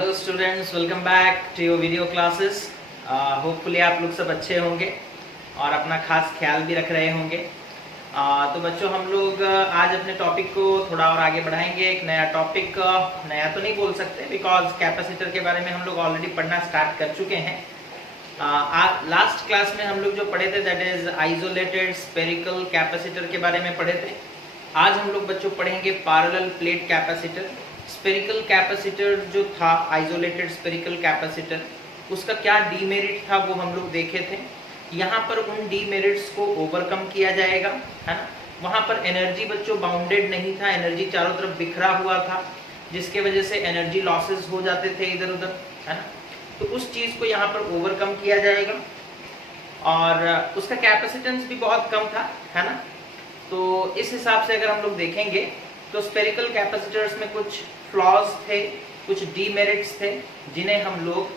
Hello students, welcome back to your video classes. Hopefully आप लोग सब अच्छे होंगे और अपना खास ख्याल भी रख रहे होंगे। तो बच्चों, हम लोग आज अपने टॉपिक को थोड़ा और आगे बढ़ाएंगे। एक नया टॉपिक, नया तो नहीं बोल सकते बिकॉज कैपेसिटर के बारे में हम लोग ऑलरेडी पढ़ना स्टार्ट कर चुके हैं। लास्ट क्लास में हम लोग जो पढ़े थे that is isolated spherical capacitor के बारे में पढ़े थे। आज हम लोग बच्चों पढ़ेंगे parallel plate capacitor. Spherical capacitor जो था, आइसोलेटेड स्फेरिकल कैपेसिटर, उसका क्या डीमेरिट था वो हम लोग देखे थे। यहाँ पर उन डीमेरिट्स को ओवरकम किया जाएगा, है ना। वहाँ पर एनर्जी बच्चों बाउंडेड नहीं था, एनर्जी चारों तरफ बिखरा हुआ था, जिसके वजह से एनर्जी लॉसेस हो जाते थे इधर उधर, है ना। तो उस चीज़ को यहाँ पर ओवरकम किया जाएगा और उसका कैपेसिटेंस भी बहुत कम था, है ना। तो इस हिसाब से अगर हम लोग देखेंगे तो स्फेरिकल कैपेसिटर्स में कुछ फ्लॉज थे, कुछ डीमेरिट्स थे, जिन्हें हम लोग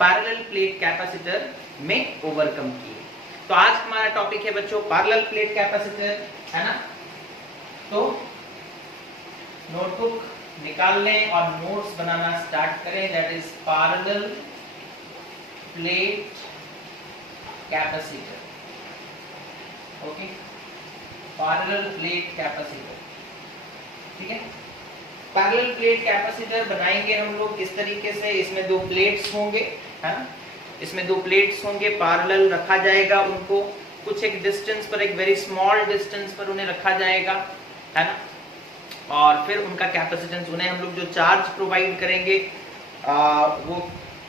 पैरेलल प्लेट कैपेसिटर में ओवरकम किए। तो आज हमारा टॉपिक है बच्चों पैरेलल प्लेट कैपेसिटर, है ना। तो नोटबुक निकाल लें और नोट्स बनाना स्टार्ट करें। That is parallel plate capacitor. Okay, parallel plate capacitor, ठीक है। पैरेलल प्लेट कैपेसिटर बनाएंगे हम लोग इस तरीके से। इसमें दो प्लेट्स होंगे, है ना। इसमें दो प्लेट्स होंगे, पैरेलल रखा जाएगा उनको, कुछ एक डिस्टेंस पर, एक वेरी स्मॉल डिस्टेंस पर उन्हें रखा जाएगा, है ना। और फिर उनका कैपेसिटेंस, उन्हें हम लोग जो चार्ज प्रोवाइड करेंगे वो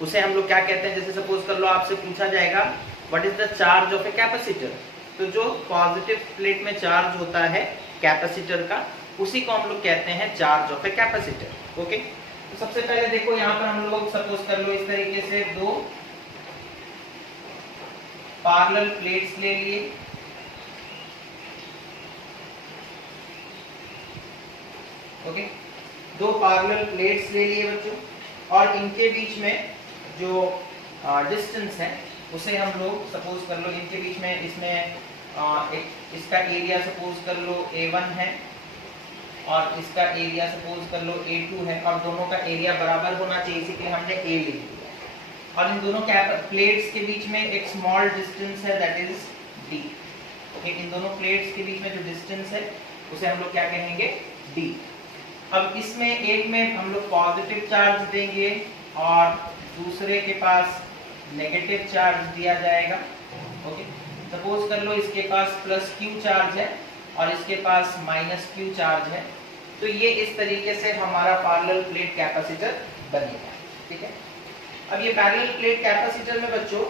उसे हम लोग क्या कहते हैं। जैसे सपोज कर लो आपसे पूछा जाएगा what is the charge of a capacitor, तो जो पॉजिटिव प्लेट में चार्ज होता है कैपेसिटर का, उसी को हम लोग कहते हैं charge of a capacitor. Okay, तो सबसे पहले देखो यहाँ पर हम लोग सपोज कर लो इस तरीके से दो पैरेलल प्लेट्स ले लिए। ओके, दो पैरेलल प्लेट्स ले लिए बच्चों, और इनके बीच में जो डिस्टेंस है उसे हम लोग सपोज कर लो इनके बीच में, इसमें एक इसका एरिया सपोज कर लो A1 है और इसका एरिया सपोज कर लो A2 है, और दोनों का एरिया बराबर होना चाहिए, इसीलिए हमने A लिख दिया। और इन दोनों प्लेट्स के बीच में एक स्मॉल डिस्टेंस है दैट इज D। ओके, इन दोनों प्लेट्स के बीच में जो डिस्टेंस है उसे हम लोग क्या कहेंगे, D। अब इसमें एक में हम लोग पॉजिटिव चार्ज देंगे और दूसरे के पास नेगेटिव चार्ज दिया जाएगा। ओके, सपोज कर लो इसके पास प्लस Q चार्ज है और इसके पास माइनस Q चार्ज है। तो ये इस तरीके से हमारा पैरेलल प्लेट कैपेसिटर बनेगा, ठीक है। अब ये पैरेलल प्लेट कैपेसिटर में बच्चों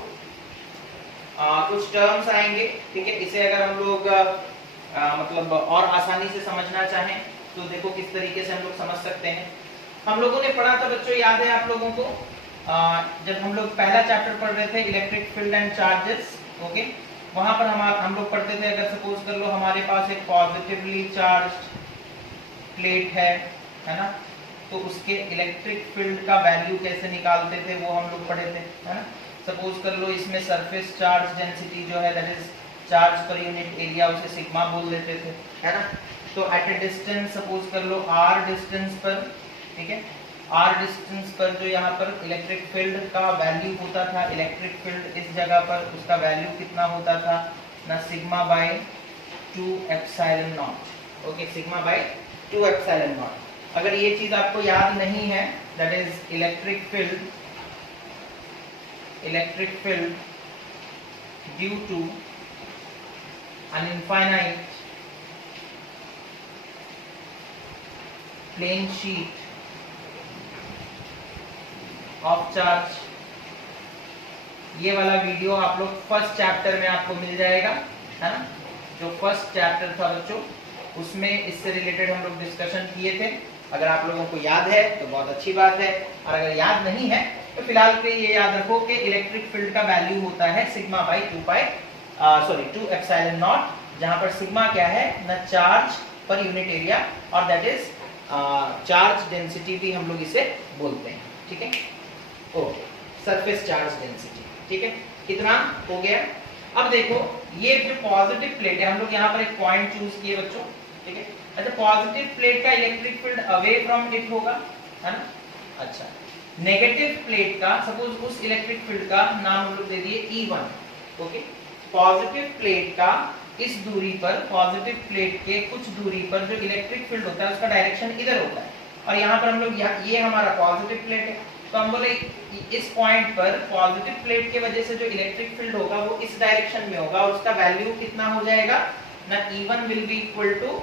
कुछ टर्म्स आएंगे, ठीक है। इसे अगर हम लोग मतलब और आसानी से समझना चाहें तो देखो किस तरीके से हम लोग समझ सकते हैं। हम लोगों ने पढ़ा था बच्चों, याद है आप लोगों को, जब हम लोग पहला चैप्टर पढ़ रहे थे electric field and charges. Okay, वहां पर हम लोग पढ़ते थे, अगर सपोज कर लो हमारे पास एक पॉजिटिवली चार्ज्ड प्लेट है ना, तो उसके इलेक्ट्रिक फील्ड का वैल्यू कैसे निकालते थे वो हम लोग पढ़े थे, है ना। सपोज कर लो इसमें सरफेस चार्ज डेंसिटी जो है that is charge per unit area, उसे सिग्मा बोल देते थे, है ना। तो एट ए डिस्टेंस सपोज कर लो r डिस्टेंस पर, ठीक है, r डिस्टेंस पर जो यहाँ पर इलेक्ट्रिक फील्ड का वैल्यू होता था, इलेक्ट्रिक फील्ड इस जगह पर उसका वैल्यू कितना होता था ना, sigma by 2 epsilon naught. Okay, sigma by 2 epsilon naught. अगर ये चीज आपको याद नहीं है that is electric field due to an infinite plane sheet of charge, ये वाला वीडियो आप लोग फर्स्ट चैप्टर में आपको मिल जाएगा, है ना। जो फर्स्ट चैप्टर था बच्चों उसमें इससे रिलेटेड हम लोग डिस्कशन किए थे। अगर आप लोगों को याद है तो बहुत अच्छी बात है, और अगर याद नहीं है तो फिलहाल के ये याद रखो कि इलेक्ट्रिक फील्ड का वैल्यू होता है सिग्मा बाई 2 एप्सिलॉन नॉट, जहां पर सिग्मा क्या है ना, चार्ज पर यूनिट एरिया, और दैट इज चार्ज डेंसिटी भी हम लोग इसे बोलते हैं, ठीक है। ओके, सरफेस चार्ज डेंसिटी, ठीक है। कितना हो गया। अब देखो ये जो पॉजिटिव प्लेट है, हम लोग यहाँ पर एक पॉइंट चूज किए बच्चों, ठीक है। अच्छा, पॉजिटिव प्लेट का electric field away from it होगा, है ना। अच्छा, नेगेटिव प्लेट का, सपोज उस इलेक्ट्रिक फील्ड का नाम हम लोग दे दिए E1, ओके। पॉजिटिव प्लेट का इस दूरी पर, पॉजिटिव प्लेट के कुछ दूरी पर जो इलेक्ट्रिक फील्ड होता है उसका डायरेक्शन इधर होता है, और यहाँ पर हम लोग ये हमारा पॉजिटिव प्लेट है, तो हम बोले इस पॉइंट पर पॉजिटिव प्लेट के वजह से जो इलेक्ट्रिक फील्ड होगा वो इस डायरेक्शन में होगा, और उसका वैल्यू कितना हो जाएगा ना, E1 will be equal to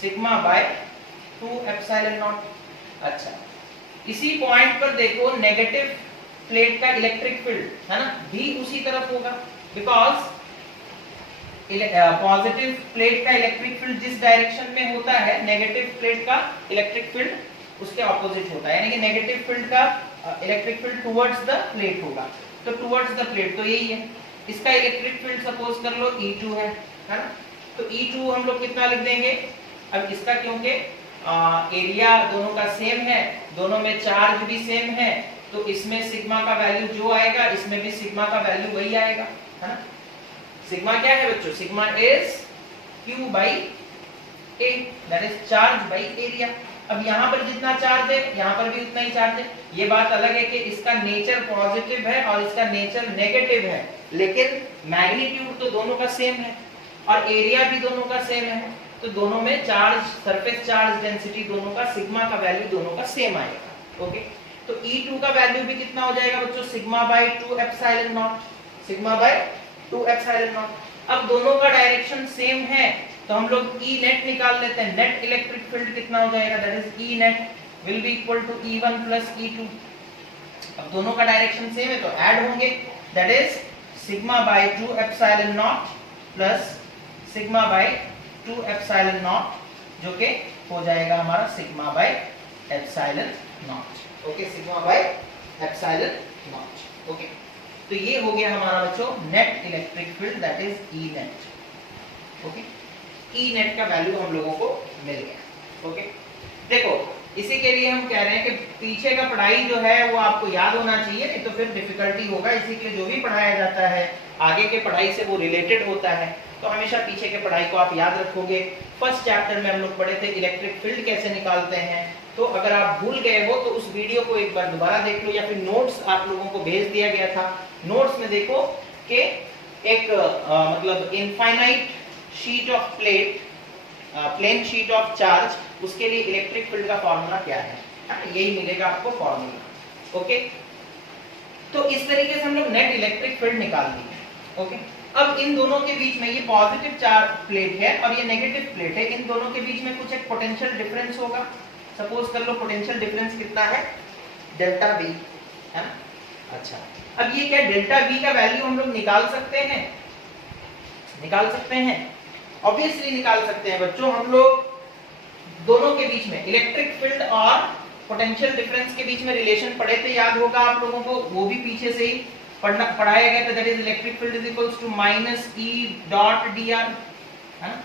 sigma by 2 epsilon naught. अच्छा, इसी पॉइंट पर देखो नेगेटिव प्लेट का इलेक्ट्रिक फील्ड है ना, भी उसी तरफ होगा, बिकॉज पॉजिटिव प्लेट का इलेक्ट्रिक फील्ड जिस डायरेक्शन में होता है, नेगेटिव प्लेट का इलेक्ट्रिक फील्ड उसके ऑपोजिट होता है, यानी कि नेगेटिव फील्ड का electric field towards the plate होगा, तो टुवर्ड्स द प्लेट तो यही है। इसका इलेक्ट्रिक फील्ड सपोज कर लो E2 है ना, तो E2 हम लोग कितना लिख देंगे, अब इसका क्योंकि एरिया दोनों का सेम है, दोनों में चार्ज भी सेम है, तो इसमें सिग्मा का वैल्यू जो आएगा इसमें भी सिग्मा का वैल्यू वही आएगा, है ना। सिग्मा क्या है बच्चों, sigma is Q by A, that is charge by area. अब यहाँ पर जितना चार्ज है यहाँ पर भी उतना ही चार्ज है। ये बात अलग है कि इसका नेचर पॉजिटिव है और इसका नेचर नेगेटिव है, लेकिन मैग्नीट्यूड तो दोनों का सेम है और एरिया भी दोनों का सेम है, तो दोनों में चार्ज, सरफेस चार्ज डेंसिटी दोनों का, सिग्मा का वैल्यू दोनों का सेम आएगा, ओके। तो E2 का वैल्यू भी कितना हो जाएगा बच्चों, sigma by 2 epsilon not, sigma by 2 epsilon not. अब दोनों का डायरेक्शन सेम है तो हम लोग E नेट निकाल लेते हैं, नेट इलेक्ट्रिक फील्ड कितना हो जाएगा, that is E net will be equal to E1 plus E2। अब दोनों का डायरेक्शन सेम है तो ऐड होंगे, that is sigma by 2 epsilon not plus sigma by 2 epsilon not, जो कि हो जाएगा हमारा sigma by epsilon naught, okay, sigma by epsilon naught, okay. तो ये हो गया हमारा बच्चों net electric field, that is E net, okay. E net का वैल्यू हम लोगों को मिल गया, ओके। देखो इसी के लिए हम कह रहे हैं कि पीछे का पढ़ाई जो है वो आपको याद होना चाहिए, नहीं तो फिर डिफिकल्टी होगा। इसी के लिए जो भी पढ़ाया जाता है आगे के पढ़ाई से वो रिलेटेड होता है, तो हमेशा पीछे के पढ़ाई को आप याद रखोगे। फर्स्ट चैप्टर में हम लोग पढ़े थे इलेक्ट्रिक फील्ड कैसे निकालते हैं, तो अगर आप भूल गए हो तो उस वीडियो को एक बार दोबारा देख लो, या फिर नोट्स आप लोगों को भेज दिया गया था, नोट्स में देखो कि एक मतलब infinite sheet of plate, plane sheet of charge, उसके लिए इलेक्ट्रिक फील्ड का फॉर्मूला क्या है, यही मिलेगा आपको फॉर्मूला, ओके। तो इस तरीके से हम लोग नेट इलेक्ट्रिक फील्ड निकाल दिए, ओके। अब इन दोनों के बीच में, ये पॉजिटिव चार्ज प्लेट है और ये नेगेटिव प्लेट है, इन दोनों के बीच में कुछ एक पोटेंशियल डिफरेंस होगा। सपोज कर लो पोटेंशियल डिफरेंस कितना है, डेल्टा V, है ना। अच्छा, अब ये क्या डेल्टा V का वैल्यू हम लोग निकाल सकते हैं, निकाल सकते हैं, ऑब्वियसली निकाल सकते हैं बच्चों। हम लोग दोनों के बीच में इलेक्ट्रिक फील्ड और पोटेंशियल डिफरेंस के बीच में रिलेशन पढ़े थे, याद होगा आप लोगों को, वो भी पीछे से ही पढ़ाया गया था, that is electric field is equals to minus E dot dr, है ना।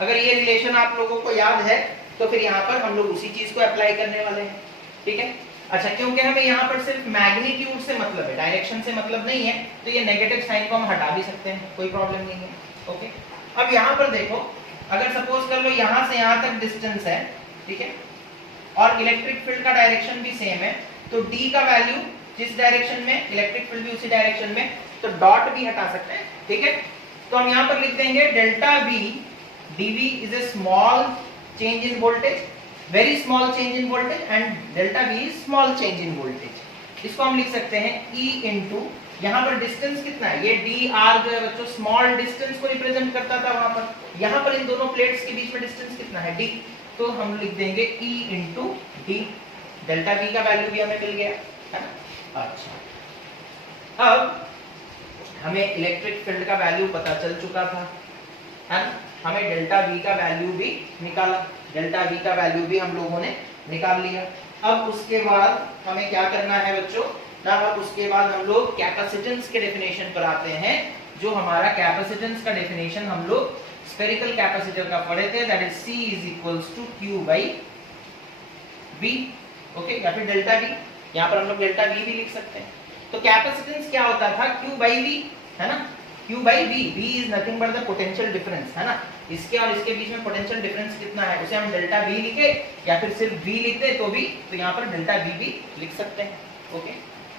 अगर ये रिलेशन आप लोगों को याद है तो फिर यहाँ पर हम लोग उसी चीज को अप्लाई करने वाले हैं, ठीक है। अच्छा, क्योंकि हमें यहाँ पर सिर्फ मैग्नीट्यूड से मतलब है, डायरेक्शन से मतलब नहीं है, तो ये नेगेटिव साइन को हम हटा भी सकते हैं, कोई प्रॉब्लम नहीं है, ओके। अब यहाँ पर देखो, अगर सपोज कर लो यहाँ से यहाँ तक डिस्टेंस है, ठीक है, और इलेक्ट्रिक फील्ड का डायरेक्शन भी सेम है, तो D का वैल्यू जिस डायरेक्शन में, इलेक्ट्रिक फील्ड भी उसी डायरेक्शन में, तो डॉट भी हटा सकते हैं, ठीक है। तो हम यहाँ पर लिख देंगे delta V dV is a small change in voltage, very small change in voltage, and delta V is small change in voltage. इसको हम लिख सकते हैं E इंटू, यहाँ पर डिस्टेंस कितना है, ये dr जो है बच्चों स्मॉल डिस्टेंस को रिप्रेजेंट करता था वहां पर, यहाँ पर इन दोनों प्लेट्स के बीच में डिस्टेंस कितना है, d, तो हम लिख देंगे E into d, delta V का वैल्यू भी हमें मिल गया, है ना। अच्छा, अब हमें इलेक्ट्रिक फील्ड का वैल्यू पता चल चुका था, है ना। हमें डेल्टा V का वैल्यू भी निकाला, डेल्टा V का वैल्यू भी हम लोगों ने निकाल लिया। अब उसके बाद हमें क्या करना है बच्चों, अब उसके बाद हम लोग कैपेसिटेंस के डेफिनेशन पर आते हैं। जो हमारा कैपेसिटेंस का डेफिनेशन हम लोग स्फेरिकल कैपेसिटर का पढ़े थे, that is C is equals to Q by V, okay, या फिर डेल्टा V, यहाँ पर हम लोग डेल्टा V भी लिख सकते हैं। तो कैपेसिटेंस क्या होता था, Q by V, है ना, Q by V, V is nothing but the potential difference, है ना। इसके और इसके बीच में पोटेंशियल डिफरेंस कितना है, उसे हम डेल्टा V लिखे या फिर सिर्फ V लिखते तो भी, तो यहाँ पर डेल्टा V भी लिख सकते हैं, ओके,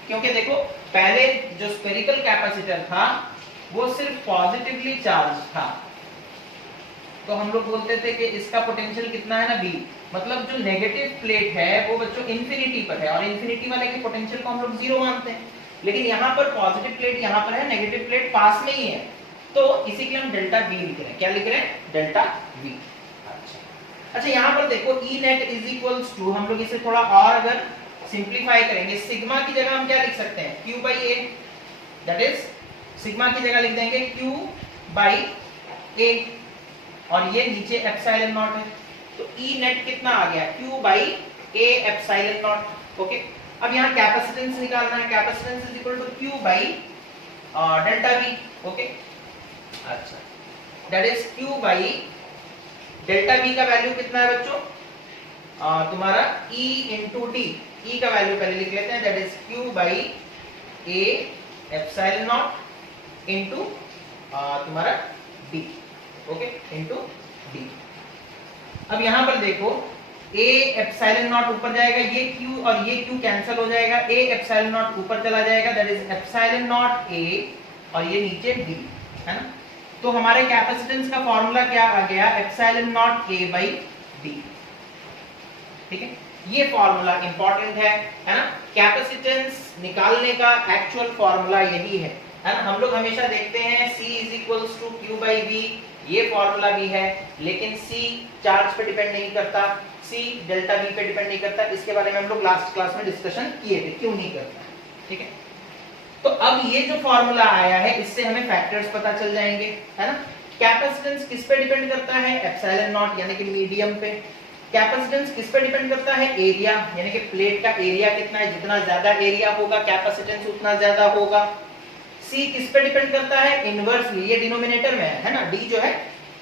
क्योंकि देखो पहले जो स्फेरिकल कैपेसिटर था वो सिर्फ पॉजिटिवली चार्ज था, तो हम लोग बोलते थे कि इसका पोटेंशियल कितना है ना V, मतलब जो नेगेटिव प्लेट है वो बच्चों इंफिनिटी पर है और इंफिनिटी वाले के पोटेंशियल को हम लोग जीरो मानते हैं, लेकिन यहाँ पर पॉजिटिव प्लेट यहाँ पर है, नेगेटिव प्लेट पास में ही है, तो इसी के लिए हम डेल्टा V लिख रहे हैं। क्या लिख रहे हैं? Delta V। अच्छा यहाँ पर देखो E net is equals to, हम लोग इसे थोड़ा और अगर सिंप्लीफाई करेंगे, सिग्मा की जगह हम क्या लिख सकते हैं? Q by A, that is sigma की जगह लिख देंगे Q by A, और ये नीचे एप्सिलॉन नॉट है, तो E net कितना आ गया? Q by A epsilon naught. Okay, अब यहाँ कैपेसिटेंस निकालना है, capacitance is equal to Q by delta V। Okay, अच्छा that is Q by delta V का वैल्यू कितना है बच्चों? तुम्हारा E इंटू डी, E का वैल्यू पहले लिख लेते हैं, that is Q by A epsilon naught into तुम्हारा D। Okay, into D। अब यहां पर देखो A एप्सिलॉन नॉट ऊपर जाएगा, ये Q और ये Q कैंसिल हो जाएगा, A एप्सिलॉन नॉट ऊपर चला जाएगा, that is epsilon not A, और ये नीचे D है ना। तो हमारे कैपेसिटेंस का फॉर्मूला क्या आ गया? Epsilon not A by D। ठीक है, ये फॉर्मूला इंपॉर्टेंट है ना। कैपेसिटेंस निकालने का एक्चुअल फॉर्मूला यही है ना। हम लोग हमेशा देखते हैं C is equals to Q by V, ये फॉर्मूला भी है, लेकिन C चार्ज पे डिपेंड नहीं करता, C डेल्टा V पे डिपेंड नहीं करता। इसके बारे में हम लोग लास्ट क्लास में डिस्कशन किए थे, क्यों नहीं करता। ठीक है, तो अब ये जो फॉर्मूला आया है इससे हमें फैक्टर्स पता चल जाएंगे, है ना। कैपेसिटेंस किस पे डिपेंड करता है? एप्सिलॉन नॉट यानी कि मीडियम पे। कैपेसिटेंस किस पे डिपेंड करता है? एरिया, यानी कि प्लेट का एरिया कितना है, जितना ज्यादा एरिया होगा कैपेसिटेंस उतना ज्यादा होगा। C किस पे डिपेंड करता है? इनवर्सली, ये डिनोमिनेटर में है ना, D जो है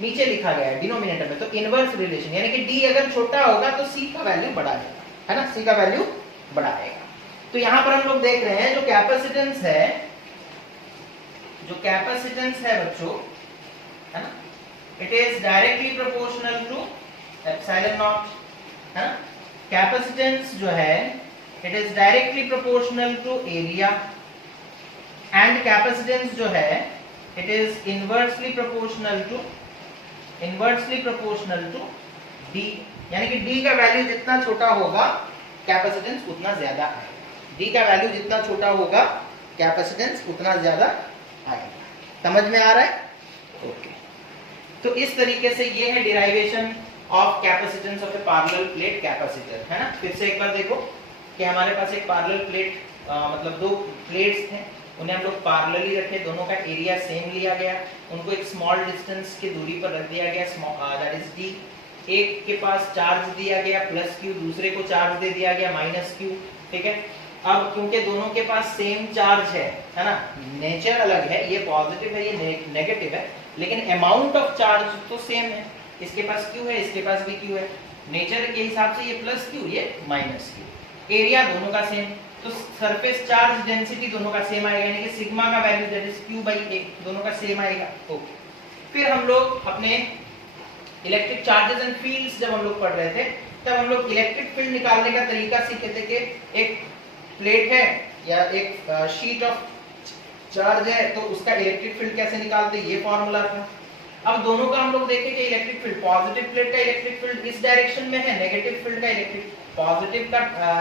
नीचे लिखा गया है डिनोमिनेटर में, तो इनवर्स रिलेशन, यानी कि D अगर छोटा होगा तो C का वैल्यू बड़ा आएगा, है ना, C का वैल्यू बड़ा आएगा। तो यहां पर हम लोग देख रहे हैं जो कैपेसिटेंस है बच्चों, है ना, it is directly proportional to epsilon naught, है ना। कैपेसिटेंस जो है it is directly proportional to area, and capacitance जो है it is inversely proportional to D, यानी कि D का वैल्यू जितना छोटा होगा कैपेसिटेंस उतना ज्यादा आएगा। D का वैल्यू जितना छोटा होगा कैपेसिटेंस उतना ज्यादा आएगा। समझ में आ रहा है? ओके, तो इस तरीके से ये है derivation of capacitance of A parallel plate capacitor, है ना। फिर से एक बार देखो कि हमारे पास एक पैरेलल प्लेट मतलब दो प्लेट्स थे, उन्हें हम लोग पैरेलली रखे, दोनों का एरिया सेम लिया गया, उनको एक स्मॉल डिस्टेंस की दूरी पर रख दिया गया, दैट इज D। एक के पास चार्ज दिया गया +Q, दूसरे को चार्ज दे दिया गया -Q। ठीक है, अब क्योंकि दोनों के पास सेम चार्ज है ना, नेचर अलग है, ये पॉजिटिव है ये नेगेटिव है, लेकिन अमाउंट ऑफ चार्ज तो सेम है, इसके पास Q है इसके पास भी Q है, नेचर के हिसाब से ये +Q ये -Q, एरिया दोनों का सेम, तो सरफेस चार्ज डेंसिटी दोनों का सेम आएगा, यानी कि सिग्मा का value that is Q by A दोनों का सेम आएगा। ओके, फिर हम लोग अपने इलेक्ट्रिक चार्जेस एंड फील्ड्स जब हम लोग पढ़ रहे थे तब हम लोग इलेक्ट्रिक फील्ड निकालने का तरीका सीखे थे कि एक प्लेट है या एक शीट ऑफ चार्ज है तो उसका इलेक्ट्रिक फील्ड कैसे निकालते, ये फॉर्मूला था। अब दोनों का हम लोग देखें कि इलेक्ट्रिक फील्ड, पॉजिटिव प्लेट का इलेक्ट्रिक फील्ड इस डायरेक्शन में है, नेगेटिव फील्ड का पॉजिटिव का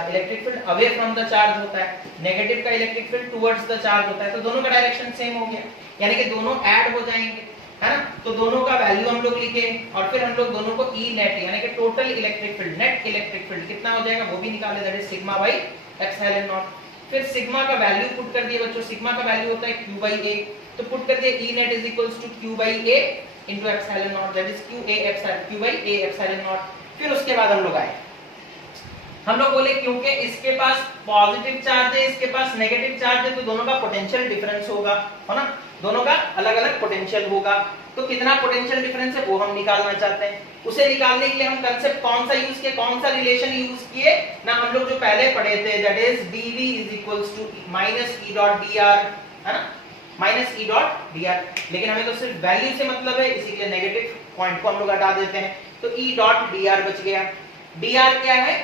electric field away from the charge होता है, नेगेटिव का electric field towards the charge होता है, तो दोनों का डायरेक्शन सेम हो गया, यानी कि दोनों ऐड हो जाएंगे, है ना। तो दोनों का वैल्यू हम लोग लिखे और फिर हम लोग दोनों को E नेट यानी कि total electric field, net electric field कितना हो जाएगा वो भी निकाले, that is sigma by epsilon not. फिर सिग्मा का वैल्यू पुट कर दिए बच्चों, सिग्मा का वैल्यू होता है Q by A, तो पुट कर दिए E net is equals to Q by A into epsilon not, that is Q by A epsilon not. फिर उसके बाद हम लोग आए, हम लोग बोले क्योंकि इसके पास पॉजिटिव चार्ज है इसके पास नेगेटिव चार्ज है, तो दोनों का पोटेंशियल डिफरेंस होगा, है ना, दोनों का अलग अलग पोटेंशियल होगा, तो कितना पोटेंशियल डिफरेंस है वो हम निकालना चाहते हैं। उसे निकालने के लिए हम कांसेप्ट कौन सा यूज किए, कौन सा रिलेशन यूज किए ना, हम लोग जो पहले पढ़े थे, that is dv is equals to -E dot dr, है ना, -E dot dr, लेकिन हमें तो सिर्फ वैल्यू से मतलब है, इसीलिए नेगेटिव पॉइंट को हम लोग हटा देते हैं, तो E dot dr बच गया। dr क्या है?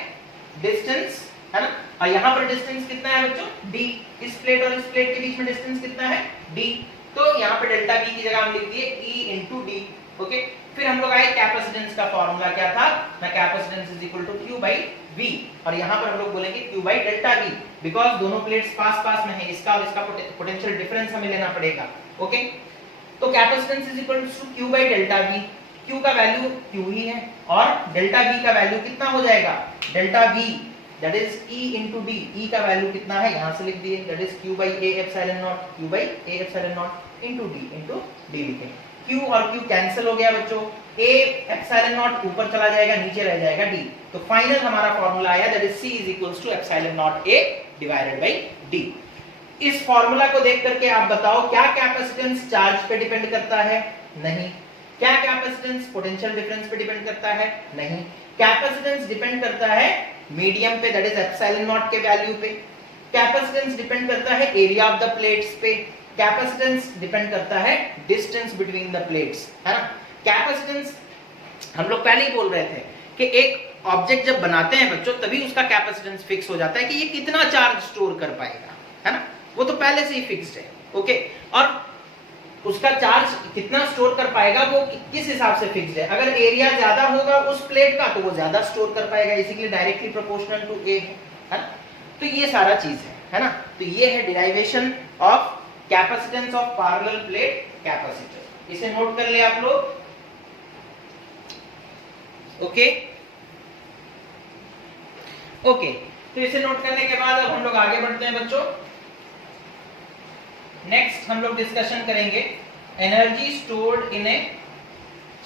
डिस्टेंस है ना, और यहाँ पर डिस्टेंस कितना है बच्चों, d, इस प्लेट और इस प्लेट के बीच में डिस्टेंस कितना है, d, तो यहाँ पे डेल्टा v की जगह हम लिख दिए E into d, ओके। फिर हम लोग आए कैपेसिटेंस का फॉर्मूला क्या था ना, capacitance is equal to Q by V, और यहाँ पर हम लोग बोलेंगे Q by delta V, because दोनों प्लेट्स पास पास में है, इसका और इसका पोटेंशियल डिफरेंस हमें लेना पड़ेगा, ओके। तो capacitance is equal to Q by delta V, Q का वैल्यू Q ही है और डेल्टा V का वैल्यू कितना हो जाएगा, delta V that is E into D, E का वैल्यू कितना है यहाँ से लिख दिए, that is Q by A epsilon naught, Q by A epsilon naught into D लिखें। Q और Q कैंसिल हो गया बच्चों, A epsilon naught ऊपर चला जाएगा, नीचे रह जाएगा D, तो फाइनल हमारा फॉर्मूला आया that is C is equals to epsilon naught A divided by D। इस फॉर्मूला को देख करके आप बताओ क्या कैपेसिटेंस चार्ज पे डिपेंड करता है, नहीं। क्या कैपेसिटेंस पोटेंशियल डिफरेंस पे डिपेंड करता है, नहीं। कैपेसिटेंस डिपेंड करता है मीडियम पे, दैट इज एप्सिलॉन नॉट के वैल्यू पे। कैपेसिटेंस डिपेंड करता है एरिया ऑफ द प्लेट्स पे। कैपेसिटेंस डिपेंड करता है डिस्टेंस बिटवीन द प्लेट्स, है ना। कैपेसिटेंस हम लोग पहले ही बोल रहे थे कि एक ऑब्जेक्ट जब बनाते हैं बच्चों तभी उसका कैपेसिटेंस फिक्स हो जाता है कि ये कितना चार्ज स्टोर कर पाएगा, है ना, वो तो पहले से ही फिक्स्ड है, ओके। और उसका चार्ज कितना स्टोर कर पाएगा वो किस हिसाब से फिक्स्ड है, अगर एरिया ज्यादा होगा उस प्लेट का तो वो ज्यादा स्टोर कर पाएगा, इसीलिए डायरेक्टली प्रोपोर्शनल टू ए है ना। तो ये सारा चीज है ना। तो ये है derivation of capacitance of parallel plate capacitor, इसे नोट कर ले आप लोग, ओके ओके। तो इसे नोट करने के बाद अब हम लोग आगे बढ़ते हैं बच्चों। नेक्स्ट हम लोग डिस्कशन करेंगे energy stored in A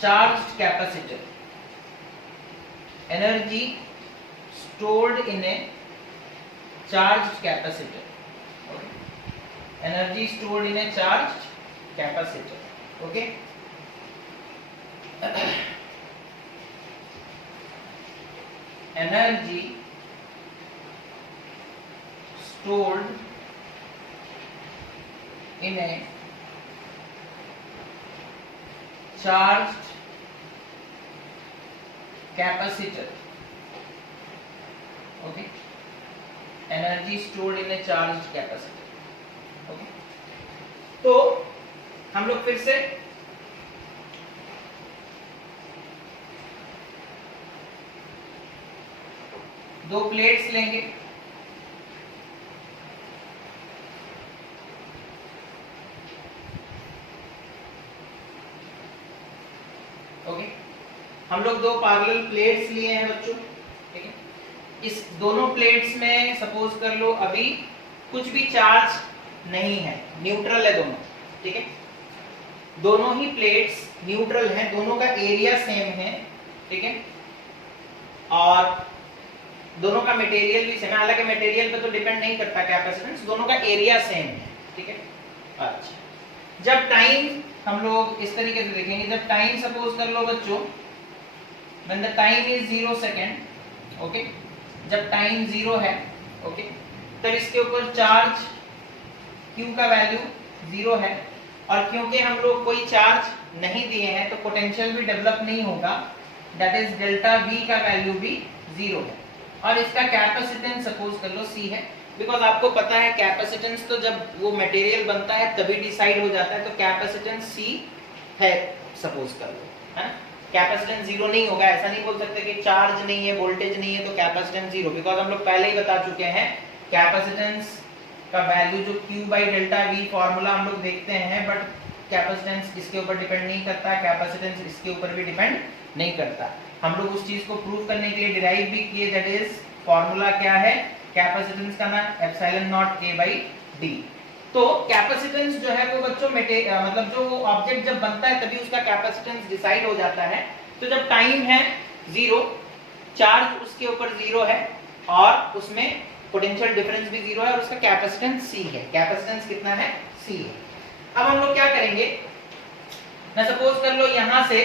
charged capacitor. Energy stored in A charged capacitor, energy stored in A charged capacitor, okay. Energy stored in a charged capacitor, okay, energy stored in a charged capacitor, okay। तो हम लोग फिर से दो plates लेंगे, okay. हम लोग दो पैरेलल प्लेट्स लिए हैं बच्चों, ठीक है। इस दोनों प्लेट्स में सपोज कर लो अभी कुछ भी चार्ज नहीं है, न्यूट्रल है दोनों, ठीक है। दोनों ही प्लेट्स न्यूट्रल हैं, दोनों का एरिया सेम है, ठीक है, और दोनों का मटेरियल भी सेम है। हालांकि मटेरियल पे तो डिपेंड नहीं करता कैपेसिटेंस, दोनों का एरिया सेम है, ठीक है। अच्छा, जब टाइम हम लोग इस तरीके से देखेंगे, जब टाइम सपोज कर लो बच्चों when the time is 0 second, okay, जब टाइम 0 है, ओके, तब इसके ऊपर चार्ज Q का वैल्यू 0 है, और क्योंकि हम लोग कोई चार्ज नहीं दिए हैं तो पोटेंशियल भी डेवलप नहीं होगा, दैट इज डेल्टा V का वैल्यू भी 0 है, और इसका कैपेसिटेंस सपोज कर लो C है, बिकॉज आपको पता है कैपेसिटेंस तो जब वो मटेरियल बनता है तभी डिसाइड हो जाता है, तो कैपेसिटेंस C है सपोज कर लो, है ना। कैपेसिटेंस 0 नहीं होगा, ऐसा नहीं बोल सकते कि चार्ज नहीं है, वोल्टेज नहीं है तो कैपेसिटेंस 0, बिकॉज हम लोग पहले ही बता चुके हैं कैपेसिटेंस का वैल्यू जो Q by delta V formula हम लोग देखते हैं, बट कैपेसिटेंस इसके ऊपर डिपेंड नहीं करता, कैपेसिटेंस इसके ऊपर भी डिपेंड नहीं करता। हम लोग उस चीज को प्रूव करने के लिए डिराइव भी किए, दैट इज फॉर्मूला क्या है कैपेसिटेंस का, ना epsilon not A by D। तो कैपेसिटेंस जो है वो बच्चों मतलब जो वो ऑब्जेक्ट जब बनता है तभी उसका कैपेसिटेंस डिसाइड हो जाता है। तो जब टाइम है 0, चार्ज उसके ऊपर 0 है, और उसमें पोटेंशियल डिफरेंस भी 0 है, और उसका कैपेसिटेंस C है। कैपेसिटेंस कितना है, C है। अब हम लोग क्या करेंगे ना, सपोज कर लो यहां से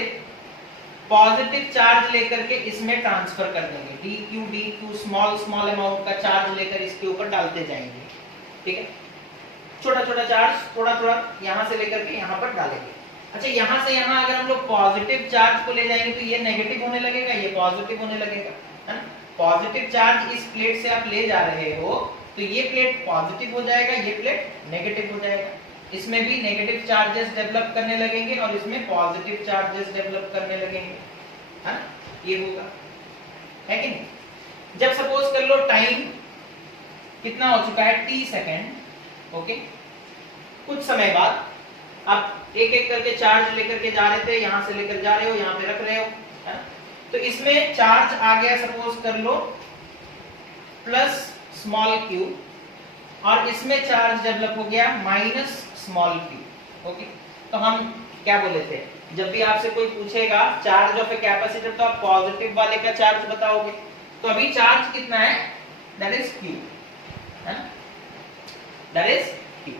पॉजिटिव चार्ज लेकर के इसमें ट्रांसफर कर देंगे, dq स्मॉल अमाउंट का चार्ज लेकर इसके ऊपर डालते जाएंगे, ठीक है। छोटा छोटा चार्ज थोड़ा थोड़ा यहां से लेकर के यहां पर डालेंगे। अच्छा, यहां से यहां अगर हम लोग पॉजिटिव चार्ज को ले जाएंगे तो ये नेगेटिव होने लगेगा, ये पॉजिटिव होने लगेगा, है ना। पॉजिटिव चार्ज इस प्लेट से आप ले जा रहे हो तो ये प्लेट पॉजिटिव हो जाएगा, ये प्लेट नेगेटिव हो जाएगा। इसमें भी नेगेटिव चार्जेस डेवलप करने लगेंगे और इसमें पॉजिटिव चार्जेस डेवलप करने लगेंगे, है ना, ये होगा, है कि नहीं। जब सपोज कर लो टाइम कितना हो चुका है, t सेकेंड, ओके, कुछ समय बाद आप एक एक करके चार्ज लेकर के जा रहे थे, यहां से लेकर जा रहे हो, यहां पे रख रहे हो, है ना, तो इसमें चार्ज आ गया सपोज कर लो प्लस स्मॉल q और इसमें चार्ज डेवलप हो गया माइनस स्मॉल q, ओके। तो हम क्या बोले थे, जब भी आपसे कोई पूछेगा चार्ज ऑफ ए कैपेसिटर तो आप पॉजिटिव वाले का चार्ज बताओगे। तो अभी चार्ज कितना है, दैट इज q, है ना, दैट इज q।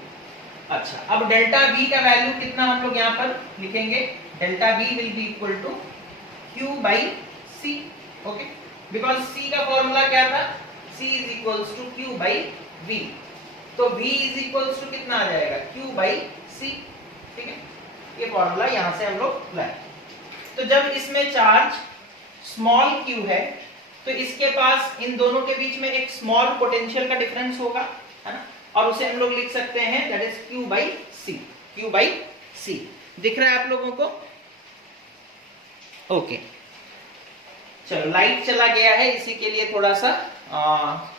अच्छा, अब डेल्टा V का वैल्यू कितना हम लोग यहाँ पर लिखेंगे, delta V will be equal to q by c, okay, because c का फॉर्मूला क्या था, c is equals to q by v, तो v इज इक्वल्स टू कितना आ जाएगा, q बाई c, ठीक है, ये फॉर्मूला यहां से हम लोग लाए। तो जब इसमें चार्ज स्मॉल q है तो इसके पास इन दोनों के बीच में एक स्मॉल पोटेंशियल का डिफरेंस होगा, है ना, और उसे हम लोग लिख सकते हैं that is q by c, q by c। दिख रहा है आप लोगों को, ओके। चलो, लाइट चला गया है, इसी के लिए थोड़ा सा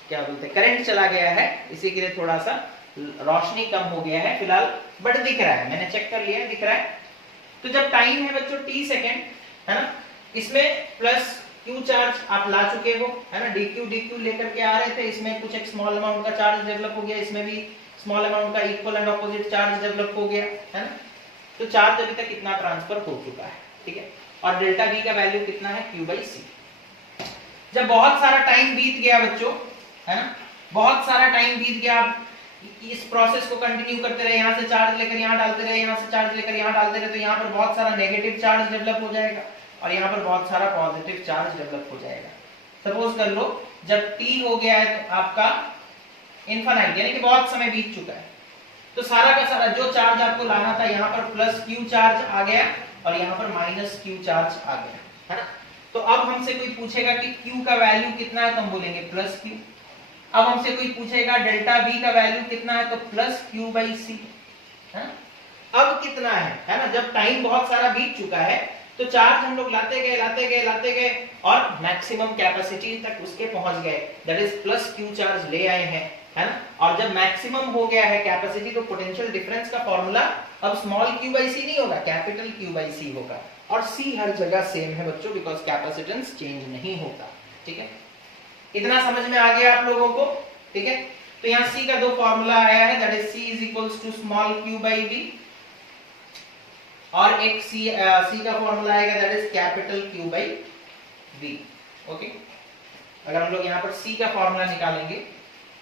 क्या बोलते हैं, करंट चला गया है, इसी के लिए थोड़ा सा रोशनी कम हो गया है फिलहाल, बट दिख रहा है, मैंने चेक कर लिया, दिख रहा है। तो जब टाइम है बच्चों t सेकेंड, है ना, इसमें प्लस q चार्ज आप ला चुके हो, है ना, dq लेकर के आ रहे थे, इसमें कुछ एक स्मॉल अमाउंट का चार्ज डेवलप हो गया, इसमें भी स्मॉल अमाउंट का equal and opposite charge develop हो गया, है ना। तो चार्ज अभी तक कितना ट्रांसफर हो चुका है, ठीक है, और डेल्टा V का वैल्यू कितना है, q बाई c। जब बहुत सारा टाइम बीत गया बच्चों, है ना, बहुत सारा टाइम बीत गया, आप इस प्रोसेस को कंटिन्यू करते रहे, यहाँ से चार्ज लेकर यहाँ डालते रहे, यहाँ से चार्ज लेकर यहाँ डालते रहे, तो यहाँ पर बहुत सारा नेगेटिव चार्ज डेवलप हो जाएगा और यहाँ पर बहुत सारा पॉजिटिव चार्ज डेवलप हो जाएगा। सपोज कर लो जब t हो गया है तो आपका इनफाइनाइट, यानी कि बहुत समय बीत चुका है, तो सारा का सारा जो चार्ज आपको लाना था, यहाँ पर प्लस q चार्ज आ गया और यहाँ पर माइनस q चार्ज आ गया, है ना। तो अब हमसे कोई पूछेगा कि q का वैल्यू कितना है, तो हम बोलेंगे प्लस q। अब हमसे कोई पूछेगा डेल्टा V का वैल्यू कितना है, तो प्लस q बाई c, है ना। अब कितना है ना, जब टाइम बहुत सारा बीत चुका है तो चार्ज हम लोग लाते गए और मैक्सिमम कैपेसिटी तक उसके पहुंच गए, that is plus q charge ले आए हैं, है ना। और जब मैक्सिमम हो गया है कैपेसिटी, तो पोटेंशियल डिफरेंस का फॉर्मूला अब स्मॉल q बाई c नहीं होगा, कैपिटल Q बाई c होगा, और c हर जगह सेम है बच्चों, बिकॉज कैपेसिटेंस चेंज नहीं होता, ठीक है। इतना समझ में आ गया आप लोगों को, ठीक है। तो यहाँ c का दो फॉर्मूला आया है, that is c is equals to small q by v, और एक c का फॉर्मूला आएगा that is capital Q by v, okay. अगर हम लोग यहाँ पर c का फॉर्मूला निकालेंगे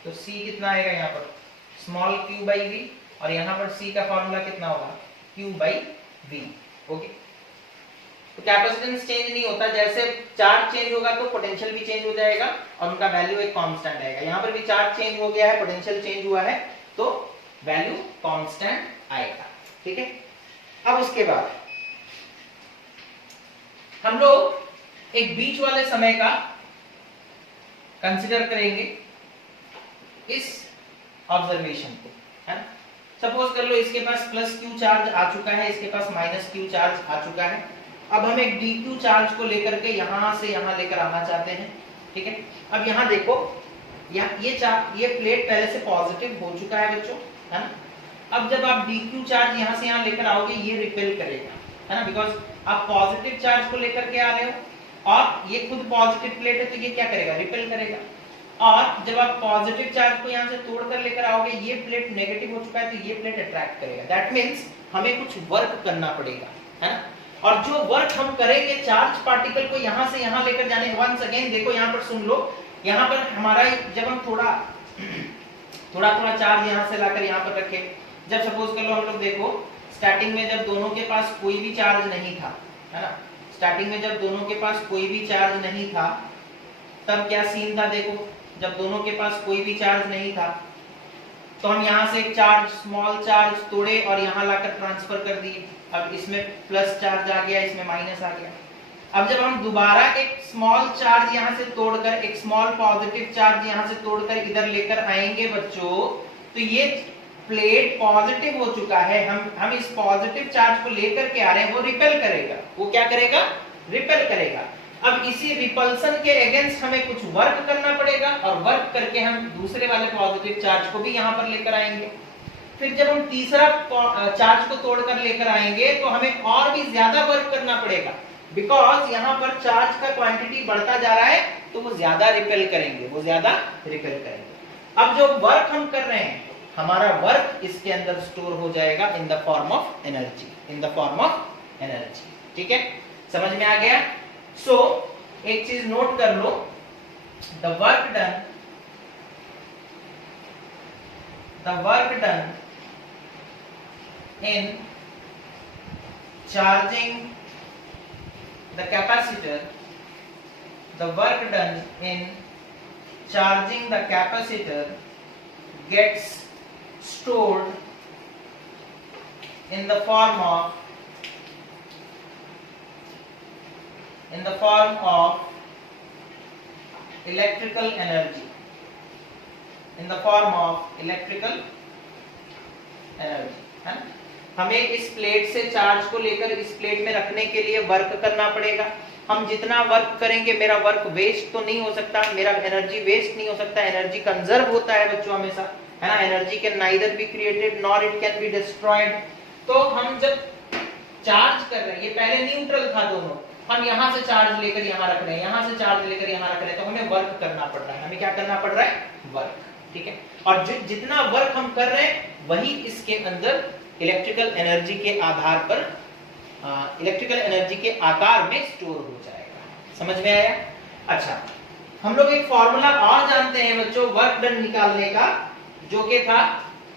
तो c कितना आएगा, यहाँ पर स्मॉल q बाई v, और यहाँ पर c का फॉर्मूला कितना होगा, q बाई v, ओके। तो कैपेसिटेंस चेंज नहीं होता, जैसे चार्ज चेंज होगा तो पोटेंशियल भी चेंज हो जाएगा और उनका वैल्यू एक कांस्टेंट आएगा। यहाँ पर भी चार्ज चेंज हो गया है, पोटेंशियल चेंज हुआ है, तो वैल्यू कांस्टेंट आएगा, ठीक है। अब उसके बाद हम लोग एक बीच वाले समय का कंसीडर करेंगे इस ऑब्जर्वेशन को, है ना। सपोज कर लो इसके पास प्लस q चार्ज आ चुका है, इसके पास माइनस q चार्ज आ चुका है। अब हम एक dq चार्ज को लेकर के यहां से यहां लेकर आना चाहते हैं, ठीक है। अब यहां देखो, ये प्लेट पहले से पॉजिटिव हो चुका है बच्चों, है ना। अब जब आप dq चार्ज यहां से यहां लेकर आओगे, ये रिपेल करेगा, है ना, बिकॉज आप पॉजिटिव चार्ज को लेकर के आ रहे हो और ये खुद पॉजिटिव प्लेट है, तो ये क्या करेगा, रिपेल करेगा। और जब आप पॉजिटिव चार्ज को यहां से तोड़कर लेकर आओगे, ये प्लेट नेगेटिव हो चुका है, तो ये प्लेट अट्रैक्ट करेगा। दैट मींस हमें कुछ वर्क करना पड़ेगा, है ना। और जो वर्क हम करेंगे चार्ज पार्टिकल को यहां से यहां लेकर जाने, वंस अगेन देखो यहां पर सुन लो, यहां पर हमारा जब हम थोड़ा चार्ज यहां से लाकर यहां पर रखे, जब सपोज कर लो हम लोग देखो स्टार्टिंग में जब दोनों के पास कोई भी चार्ज नहीं था, है ना, स्टार्टिंग में जब दोनों के पास कोई भी चार्ज नहीं था, तब क्या सीन था, देखो जब दोनों के पास कोई भी चार्ज नहीं था तो हम यहाँ से एक चार्ज, स्मॉल चार्ज तोड़े और यहाँ लाकर ट्रांसफर कर दिए। अब इसमें प्लस चार्ज आ गया, इसमें माइनस आ गया। अब जब हम दोबारा एक स्मॉल चार्ज यहां से तोड़कर, एक स्मॉल पॉजिटिव चार्ज यहां से तोड़कर इधर लेकर आएंगे बच्चों, तो ये प्लेट पॉजिटिव हो चुका है, हम इस पॉजिटिव चार्ज को लेकर के आ रहे हैं, वो रिपेल करेगा। वो क्या करेगा? रिपेल करेगा। अब इसी रिपल्सन के अगेंस्ट हमें कुछ वर्क करना पड़ेगा, और वर्क करके हम दूसरे वाले पॉजिटिव चार्ज को भी यहां पर लेकर आएंगे। फिर जब हम तीसरा चार्ज को तोड़कर लेकर आएंगे तो हमें और भी ज्यादा वर्क करना पड़ेगा, बिकॉज यहां पर चार्ज का क्वांटिटी बढ़ता जा रहा है, तो वो ज्यादा रिपेल करेंगे, वो ज्यादा रिपेल करेंगे। अब जो वर्क हम कर रहे हैं, हमारा वर्क इसके अंदर स्टोर हो जाएगा in the form of energy, in the form of energy. ठीक है, समझ में आ गया? सो एक चीज नोट कर लो, the work done in charging the capacitor, the work done in charging the capacitor gets stored in the form of electrical energy, in the form of electrical energy, है ना? हमें इस प्लेट से चार्ज को लेकर इस प्लेट में रखने के लिए वर्क करना पड़ेगा। हम जितना वर्क करेंगे, मेरा वर्क वेस्ट तो नहीं हो सकता, मेरा एनर्जी वेस्ट नहीं हो सकता, एनर्जी कंजर्व होता है बच्चों हमेशा, है ना? Energy can neither be created nor it can be destroyed. तो हम जब चार्ज कर रहे हैं, ये पहले न्यूट्रल था दोनों, हम यहां से चार्ज लेकर यहां रख रहे हैं, यहां से चार्ज लेकर यहां रख रहे हैं, तो हमें वर्क करना पड़ रहा है। हमें क्या करना पड़ रहा है? वर्क। ठीक है, और जितना वर्क हम कर रहे हैं, वही इसके अंदर इलेक्ट्रिकल एनर्जी के आधार पर, इलेक्ट्रिकल एनर्जी के आकार में स्टोर हो जाएगा। समझ में आया? अच्छा, हम लोग एक फॉर्मूला और जानते हैं बच्चों वर्क डन निकालने का, जो कि था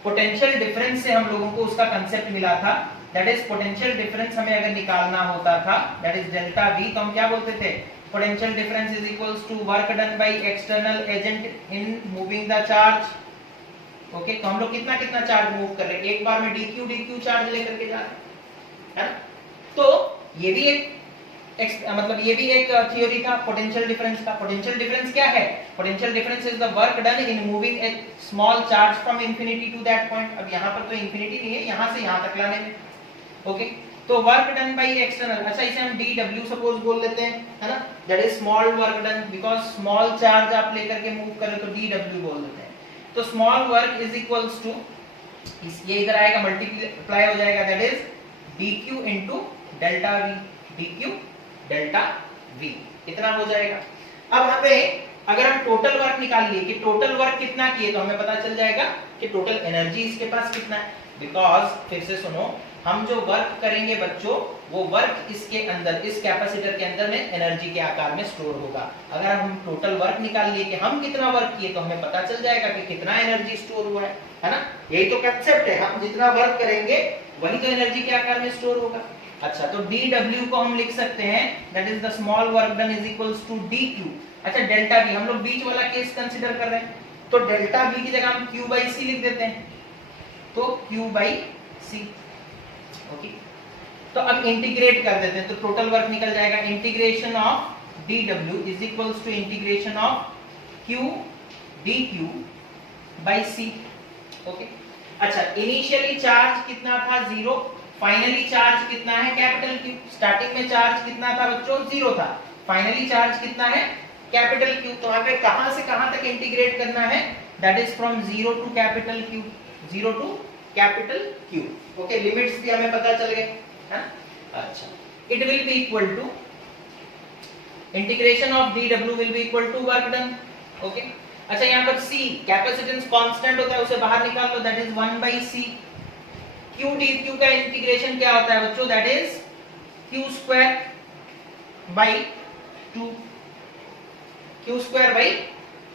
पोटेंशियल डिफरेंस से हम लोगों को उसका कंसेप्ट मिला था। दैट इज पोटेंशियल डिफरेंस हमें अगर निकालना होता था, दैट इज डेल्टा वी, तो हम क्या बोलते थे? Potential difference is equals to work done by external agent in moving the charge. Okay, तो हम लोग कितना कितना चार्ज मूव कर रहे हैं, एक बार में dq चार्ज लेकर के जा रहे हैं, है ना? तो ये भी एक मतलब ये भी एक थ्योरी था पोटेंशियल डिफरेंस का। पोटेंशियल डिफरेंस क्या है? Potential difference is the work done in moving a small charge from infinity to that point. अब यहाँ पर तो इंफिनिटी नहीं है, यहाँ से यहाँ तक लाने में। ओके, तो वर्क डन बाय एक्सटर्नल, अच्छा इसे हम dw सपोज बोल लेते हैं, है ना? That is small work done, because small charge आप लेकर के मूव करें तो dw बोल देते हैं। तो small work is equals to, ये इधर आएगा मल्टीप्लाई हो जाएगा, that is dq into delta v, dq delta v, इतना हो जाएगा। अब हमें अगर हम टोटल वर्क निकाल लिए कि टोटल वर्क कितना किए, तो हमें पता चल जाएगा कि टोटल एनर्जी इसके पास कितना है। बिकॉज फिर से सुनो, हम जो वर्क करेंगे बच्चों, वो वर्क इसके अंदर, इस कैपेसिटर के अंदर में एनर्जी के आकार में स्टोर होगा। अगर हम टोटल वर्क निकाल लिए कि हम कितना वर्क किए, तो हमें पता चल जाएगा कि कितना एनर्जी स्टोर हुआ है ना? यही तो कंसेप्ट है, हम जितना वर्क करेंगे वही तो एनर्जी के आकार में स्टोर होगा। अच्छा, तो dw को हम लिख सकते हैं, that is the small work done is equals to dq। अच्छा, डेल्टा v, हम लोग बीच वाला केस कंसीडर कर रहे हैं, तो डेल्टा v की जगह हम q by c लिख देते हैं, तो q by c। ओके, तो अब इंटीग्रेट कर देते हैं, तो टोटल वर्क निकल जाएगा, integration of dw is equals to integration of q dq by c। Okay, अच्छा, इनिशियली चार्ज कितना था? 0। फाइनली चार्ज कितना है? Capital Q। स्टार्टिंग में चार्ज कितना था बच्चों? 0 था। फाइनली चार्ज कितना है? Capital Q। तो हमें कहां से कहां तक इंटीग्रेट करना है? That is from 0 to capital Q, 0 to capital Q। Okay, limits भी हमें पता चल गए, है? अच्छा, it will be equal to integration of dw will be equal to work done. Okay, अच्छा, यहाँ पर C कैपेसिटेंस कांस्टेंट होता है, उसे बाहर निकाल लो, that is 1 by c। q dq का इंटीग्रेशन क्या होता है बच्चों? That is q square by 2, q square by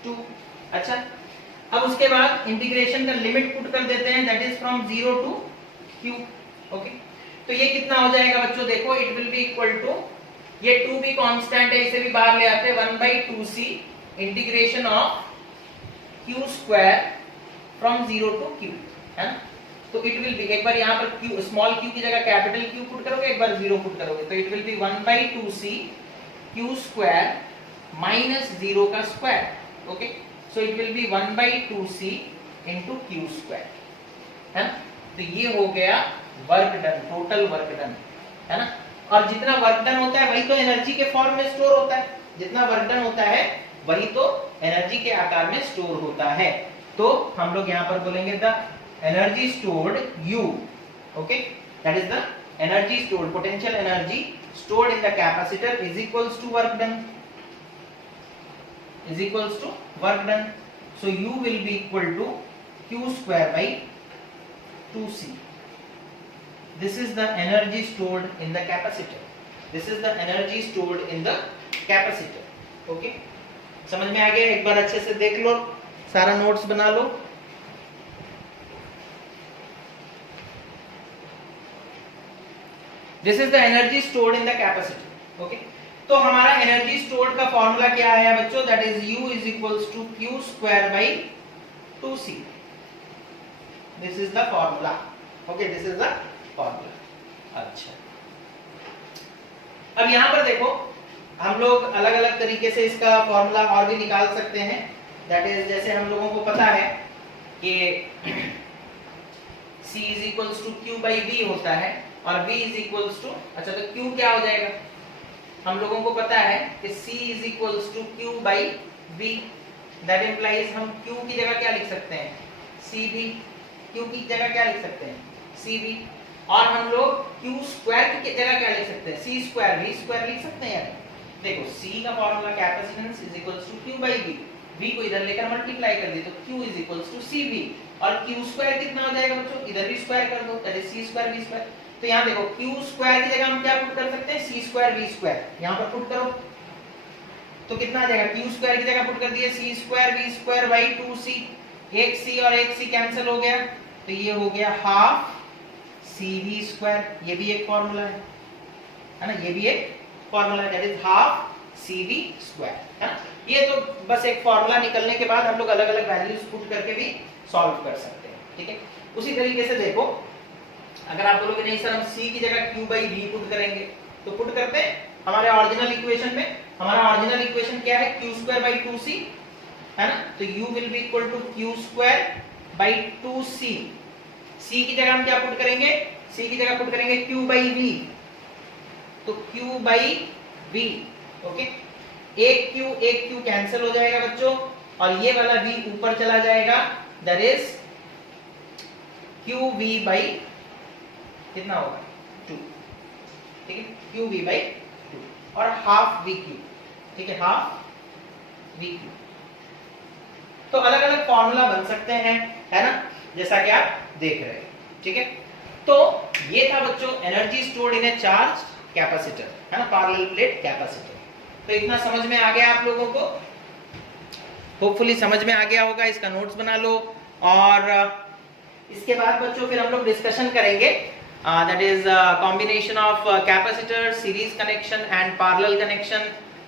2। अच्छा, अब उसके बाद इंटीग्रेशन का लिमिट पुट कर देते हैं, that is from 0 to q। Okay, तो ये कितना हो जाएगा बच्चों? देखो, it will be equal to, ये 2 भी कांस्टेंट है, इसे भी बाहर ले आते हैं, 1 by 2c integration of q square from 0 to q, है ना? तो इट विल बी, एक बार यहाँ पर q, स्मॉल q की जगह कैपिटल Q पुट करोगे, एक बार 0 पुट करोगे, तो it will B 1 by 2c q square minus 0 का square. Okay, so it will B 1/2c into Q square, है ना। तो ये हो गया work done, total work done, है ना। और जितना वर्क डन होता है वही तो एनर्जी के फॉर्म में स्टोर होता है, जितना वर्क डन होता है वही तो एनर्जी के आकार में स्टोर होता है। तो हम लोग यहाँ पर बोलेंगे the energy stored U, okay, that is the energy stored, potential energy stored in the capacitor is equals to work done, is equals to work done. So U will be equal to Q square by 2C. This is the energy stored in the capacitor. This is the energy stored in the capacitor. Okay, समझ में आ गया? एक बार अच्छे से देख लो, सारा notes बना लो। This is the energy stored in the capacitor. Okay, तो हमारा एनर्जी स्टोर्ड का फॉर्मूला क्या आया बच्चों? That is U is equals to Q square by 2C. This is the formula. Okay, this is the formula. अच्छा, अब यहाँ पर देखो, हम लोग अलग अलग तरीके से इसका फॉर्मूला और भी निकाल सकते हैं। दैट इज, जैसे हम लोगों को पता है कि C is equals to Q by V होता है और V is equals to, अच्छा तो Q क्या हो जाएगा? हम लोगों को पता है कि C is equals to Q by V. That implies हम Q की जगह क्या लिख सकते हैं? CV. Q की जगह क्या लिख सकते हैं? CV. और हम लोग Q स्क्वायर की जगह क्या लिख सकते हैं? C स्क्वायर, V स्क्वायर लिख सकते हैं यार। देखो, C का formula capacitance is equals to Q by V. V को इधर लेकर मल्टीप्लाई कर दे तो Q is equals to CV। और Q स्क्वायर कितना हो जाएगा बच्चों? इधर भी स्क्वायर कर दो, that is C square V square. तो यहाँ देखो, Q स्क्वायर की जगह हम क्या पुट कर सकते हैं? C square V square. यहाँ पर पुट करो तो कितना आ जाएगा? Q स्क्वायर की जगह पुट कर दिए C square V square by 2C। एक C और एक C कैंसिल हो गया, तो ये हो गया हाफ CV स्क्वायर। ये भी एक फॉर्मूला है ना, ये भी एक फॉर्मूला है, that is half CV square, है ना। ये तो बस एक फॉर्मूला निकलने के बाद हम लोग अलग अलग वैल्यूज पुट करके भी सॉल्व कर सकते हैं, ठीक है। उसी तरीके से देखो, अगर आप बोलोगे नहीं सर हम C की जगह Q by V पुट करेंगे, तो पुट करते हैं हमारे ओरिजिनल इक्वेशन में। हमारा ओरिजिनल इक्वेशन क्या है? Q स्क्वायर बाई 2C, है ना। तो U will be equal to Q square by 2C। C की जगह हम क्या पुट करेंगे? C की जगह पुट करेंगे Q by V, तो Q by V, ओके। एक Q कैंसिल हो जाएगा बच्चों, और ये वाला V ऊपर चला जाएगा, दैट इज QV by कितना होगा? 2, ठीक है, QV by 2 और हाफ VQ, ठीक है, हाफ VQ। तो अलग अलग फॉर्मूला बन सकते हैं, है ना, जैसा कि आप देख रहे हैं, ठीक है। तो ये था बच्चों energy stored in A charge capacitor, है ना, पैरेलल प्लेट कैपेसिटर। तो इतना समझ में आ गया आप लोगों को? होपफुली समझ में आ गया होगा। इसका नोट्स बना लो, और इसके बाद बच्चों फिर हम लोग डिस्कशन करेंगे, that is combination of capacitor, series connection and parallel connection,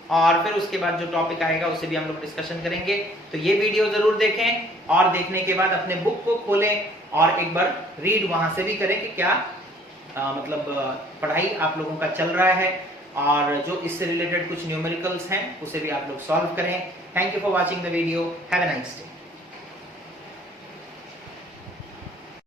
और फिर उसके बाद जो टॉपिक आएगा उसे भी हम लोग डिस्कशन करेंगे। तो ये वीडियो जरूर देखें, और देखने के बाद अपने बुक को खोलें और एक बार रीड वहां से भी करें कि क्या मतलब पढ़ाई आप लोगों का चल रहा है, और जो इससे रिलेटेड कुछ न्यूमेरिकल्स हैं उसे भी आप लोग सॉल्व करें। Thank you for watching the video, have a nice day.